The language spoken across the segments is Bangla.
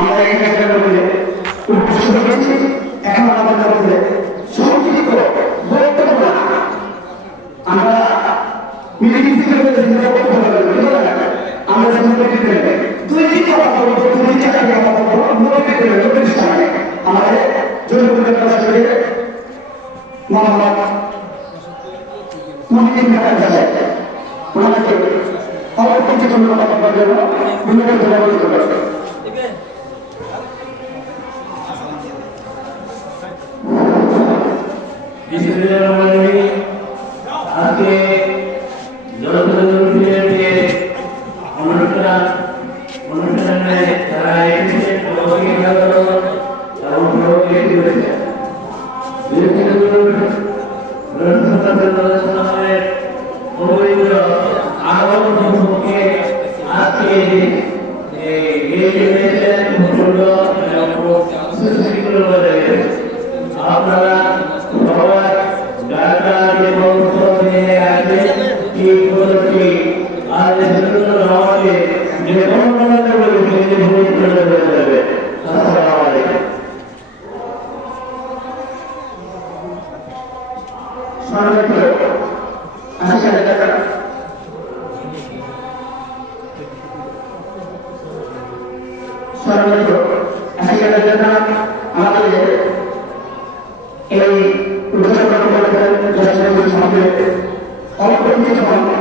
আমরা এখানে বলে উদ্দেশ্য করেছি এখন আমাদের মধ্যে সংক্ষিপ্ত বক্তব্য আমরা মিটিং থেকে আমরা দুই তিন কথা বলবো দুই চারটি কথা বলবো নদী করে নদীর সামনে আমাদের জনগণের কাছে মোহাম্মদ মহিদিন ঢাকা যায় ওনাকে অল্প কিছু কথা বলার জন্য বিভিন্ন ধন্যবাদ করেছে। আজকে জনপ্রতিনিধি অনুষ্ঠানে তারা এসেছে এবং পবিত্র আগমন সম্পর্কে আজকে আপনারা সবাই ডাক্তার এবং নিয়ে আসবে কি বলছি আজ আমাকে যে কোনো যাবে। আসসালামু আলাইকুম। আমাদের এই অল্প কিছু আমাদের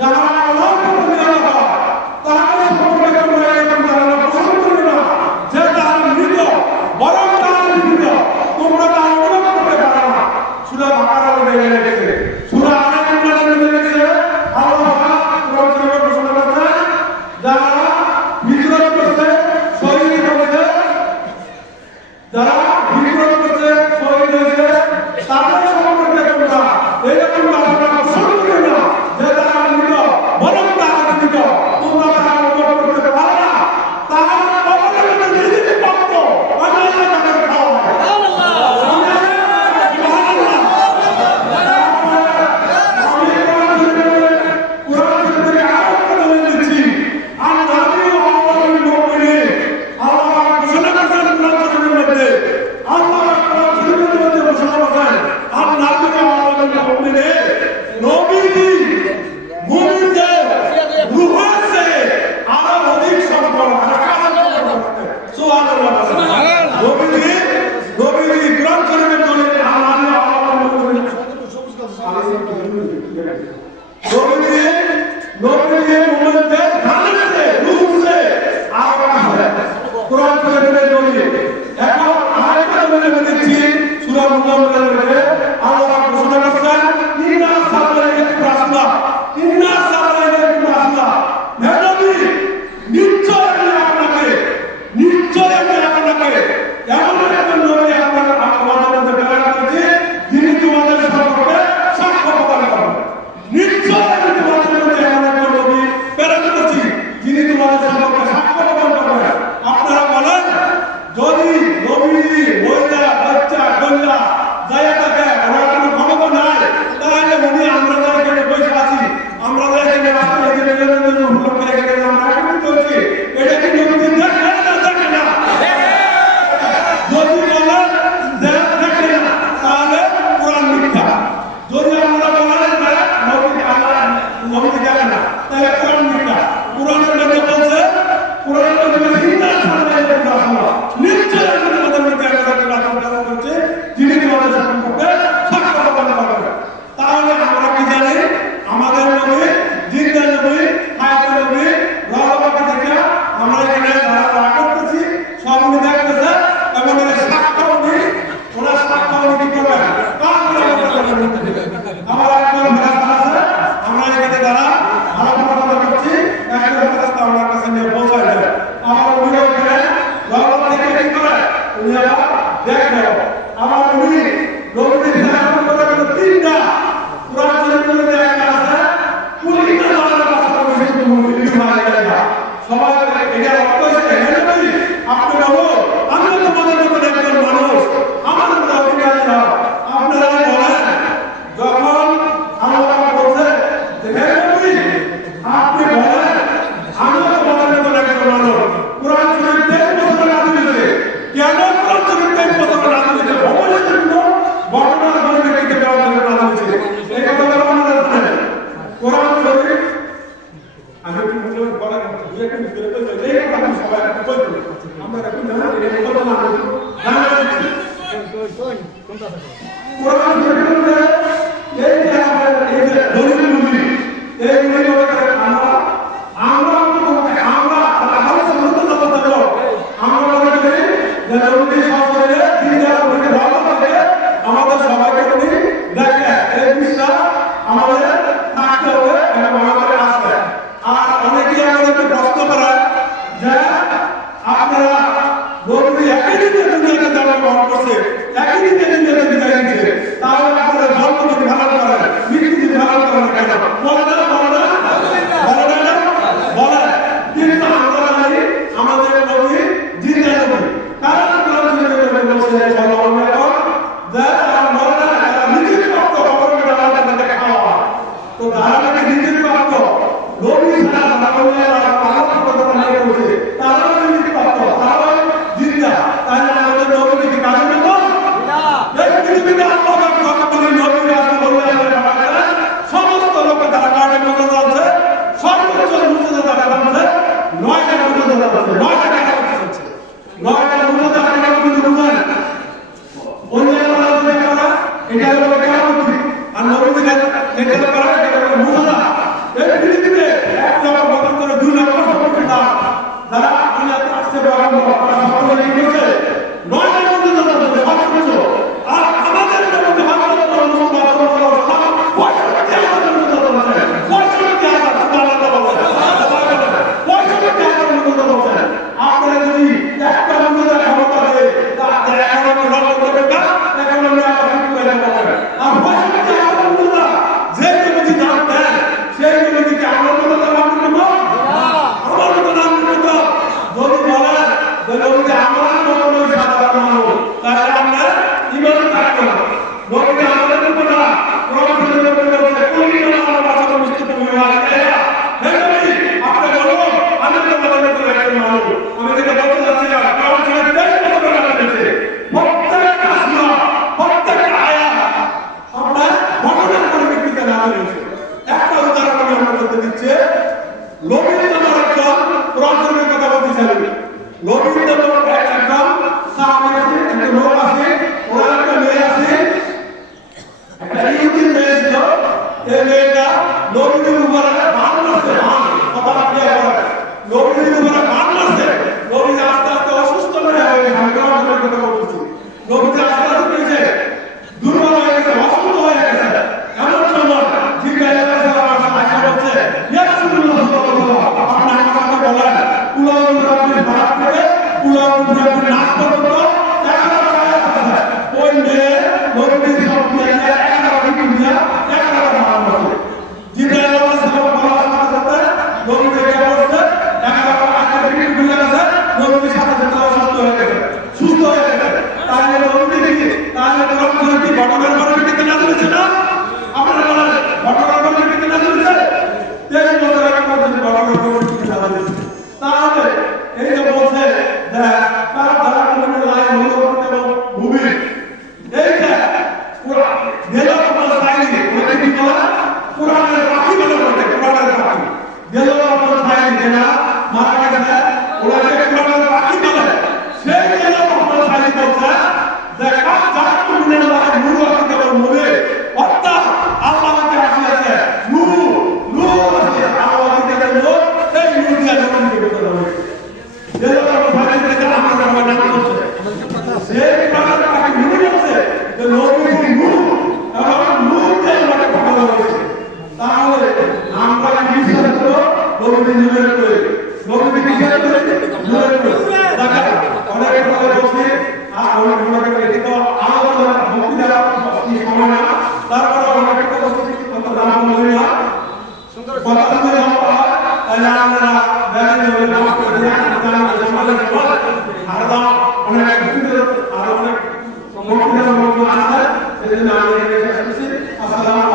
যারা জানে না তাহলে কোরআন মিথ্যা কোরআনের মধ্যে বলছে কোরআনের মধ্যে হিন্দা ছাড়া নিশ্চয় আমাদের মধ্যে একজন রাসূল করছে যিনি আমাদের সম্পর্কে সাক্ষ্য প্রদান করবেন তাহলে আমরা কি জানি আমাদের নবী জিন্দা নবী হায়াত নবী রহমত থেকে আমরা এখানে যারা দোয়া করতেছি সব উনি দেখতেছে এবং এর সাক্ষ্য উনি ওরা সাক্ষ্য উনি কি করবেন আমার একজন ফেরেশতা আছে আমরা এখানে যারা আলোচনা করছি একজন ফেরেশতা আমার কাছে নিয়ে পৌঁছায় দেয় আমার উনি ওখানে রহমত থেকে কি করে উনি আবার দেখবে আমার উনি নবীর সাহায্য করে তিনটা কোরআন শরীফের একটা আছে কুলিনা জানার কথা বলছি মুমিন মারা যায় সবাই এটা অর্থ হচ্ছে নবী আপনি বলো আমি তোমাদের মতো একজন মানুষ আমার মতো অধিকার না আপনারা বলেন যখন আল্লাহ বলছে যে হে নবী আপনি বলেন আমি তোমাদের মতো একজন মানুষ কোরআন শরীফ 10 বছর নাযিল হয়েছে কেন কোরআন শরীফ 10 বছর নাযিল হয়েছে অবশ্যই বর্ণনা করে দেখতে পাওয়া যাবে নাযিল হয়েছে এই কথা আপনারা জানেন কোরআন শরীফ আমি কি বলবো বলা দুই একটা ভিতরে তো এই কথা সবাই একটু বলতে আমরা একটু জানা এই কথা না কোরআন শরীফে এই যে আমাদের এই যে দলিল নবী এই নবী আমরা আমাদের সমস্ত কথা বলো আমরা মনে করি যে নবী সরাসরি জিন্দা নবী রহমত করে আমাদের সবাইকে উনি দেখে এই বিশ্বাস আমাদের থাকতে হবে এবং আমাদের আসবে আর অনেকেই আমাদেরকে প্রশ্ন করে যে আপনারা নবী একই দিনে দুনিয়াতে জন্মগ্রহণ করছে একই দিনে দুনিয়াতে বিদায় নিচ্ছে তাহলে আপনারা জন্মদিন পালন করেন মৃত্যুদিন পালন করেন কেন বলে কিন্তু আমরা জানি আমাদের নবী জিন্দা নবী কারণ কোরআন শরীফে বলছে সাল্লাল্লাহু আলাইহি ওয়াসাল্লাম যে আমরা নিজের প্রাপ্ত খবরের আলাদা খাওয়া তো ধারণাকে নিজের প্রাপ্ত নবী ছাড়া আল্লাহ কথা নিয়ে বলছে তারা নিজের প্রাপ্ত তারা জিন্দা তাই আমাদের নবী কি কাজে না এই পৃথিবীতে আল্লাহ কথা বলে নবী রাসূল বললেন সমস্ত লোক তারা কাজে মতো আছে সর্বোচ্চ মুজিজা তারা বলছে 9টা মুজিজা আছে 9টা কাজ করছে 9টা মুজিজা আপনারা কিন্তু বুঝেন অন্যান্য আলোচনা করা এটা হলো কেরামতি আর নবীদের এটা করা এটা হলো মুজিজা এই পৃথিবীতে একটা বদল করে 2 লাখ বছর না যারা দুনিয়াতে আসছে আরম্ভ করা সকলে কি করছে 9টা মুজিজা আছে সবকিছু আর আমাদের মধ্যে হযরত মুহাম্মদ সাল্লাল্লাহু আলাইহি ওয়াসাল্লাম পয়সাতে আমাদের মধ্যে আছে পয়সাতে আমরা সুবহানাল্লাহ বলছেন আপনারা যদি একটা মুজিজা ক্ষমতা দেয় তাহলে এখন আমরা করবে না এখন আমরা শুরু করে দেব আর পয়সাতে আমাদের মুজিজা যে যদি দাম দেন সেই যদি কি আমরা মতো দাম দেব না আমার মতো দাম দেব না যদি বলেন যে নবী আমার মতো নবী সাধারণ মানুষ তাহলে আমরা ঈমান থাকবে না নবী আমাদের মতো না কোরআন শরীফে বলছে কুলিনা আমার ভাষা মিষ্টি তুমি হয় হে নবী আপনি বলো আমি তোমাদের মতো একজন মানুষ আমি যেটা বলতে যাচ্ছি না কোরআন শরীফে 10 বছর নাযিল হয়েছে প্রত্যেকটা সূরা প্রত্যেকটা আয়াত আপনার বর্ণনা করে বিকৃত নাযিল হয়েছে একটা উদাহরণ আমি আপনাদের দিচ্ছি নবীর নামের একজন কোরআন শরীফের কথা বলতেছিলেন নবীর নামের একজন সাহাবী আছে একটা লোক আছে ওনার একটা মেয়ে আছে একটা ইহুদি মেয়ে ছিল এই মেয়েটা নবীর উপরে বান মারছে কথা ক্লিয়ার করে নবীর উপরে বান মারছে নবী আস্তে আস্তে অসুস্থ হয়ে গেছে আমি কোরআন শরীফের কথা বলছি নবী আস্তে আস্তে গেছে দুর্বল হয়ে গেছে অসুস্থ হয়ে গেছে এমন সময় জিবরাইল আলাইহিস সালাম আসে বলছে ইয়া রাসূলুল্লাহ সাল্লাল্লাহু আলাইহি ওয়াসাল্লাম আপনি আমার কথা বলেন কুলাউল রাব্বির বারাত থেকে কুলাউল রাব্বির নাস পর্যন্ত 11টা আয়াত আছে ওই মেয়ে নবীর সব দিয়ে 11টা দিয়ে 11টা বান মারছে জিবরাইল আলাইহিস সালাম বলার সাথে সাথে নবী দেখে বলছে 11টা আয়াত দিয়ে গেছে নবীর সাথে সাথে অসুস্থ হয়ে গেছে সুস্থ হয়ে গেছে তাহলে নবী কি তাহলে কোরআন শরীফ ঘটনার পরে কি নাযিল হয়েছে না আপনারা বলেন ঘটনার পরে কি নাযিল হয়েছে 23 বছর আগে পর্যন্ত ঘটনার পরে কি নাযিল হয়েছে তাহলে এই যে বলছে যে তার দ্বারা কোনো লাই মনে করতে মুভি এই যে কোরআন দেলা তোমার সাইনি ওটা কি বলা কোরআনের পাখি বলে বলতে কোরআনের মারা গেছে ওরা যে কোরআনের বাকি বলে সেই জন্য মোহাম্মদ আলী বলছে যে কাজ জাহান্নাম মিনাল্লাহ নূর আকিদার মনে অর্থাৎ আল্লাহকে আসিয়াছে নূর নূর আছে আল্লাহ আকিদার নূর সেই নূর দিয়ে জগৎকে বের হবে যেটা আমরা ভাবি যে আমরা নাম করছে সেই কোরআনের বাকি নূর আছে যে নবী নূর এবং নূর দিয়ে আমাকে পাঠানো হয়েছে তাহলে আমরা বিশ্বাস করব নবী নূরের করে নবী বিশ্বাস করে নূরের করে দেখা অনেক কথা বলছি আর অনেক কথা বলছি তো আলাদা ভক্তি দেওয়া কি সময় না তারপরে অনেক কথা বলছি কথা নাম বলি না কথা যদি না হয় তাহলে আমরা জানি যে নাম করে জানি যে সমাজে আর অনেক ভক্তি আর অনেক ভক্তি দেওয়া আছে সেজন্য আমি এসেছি আসসালামু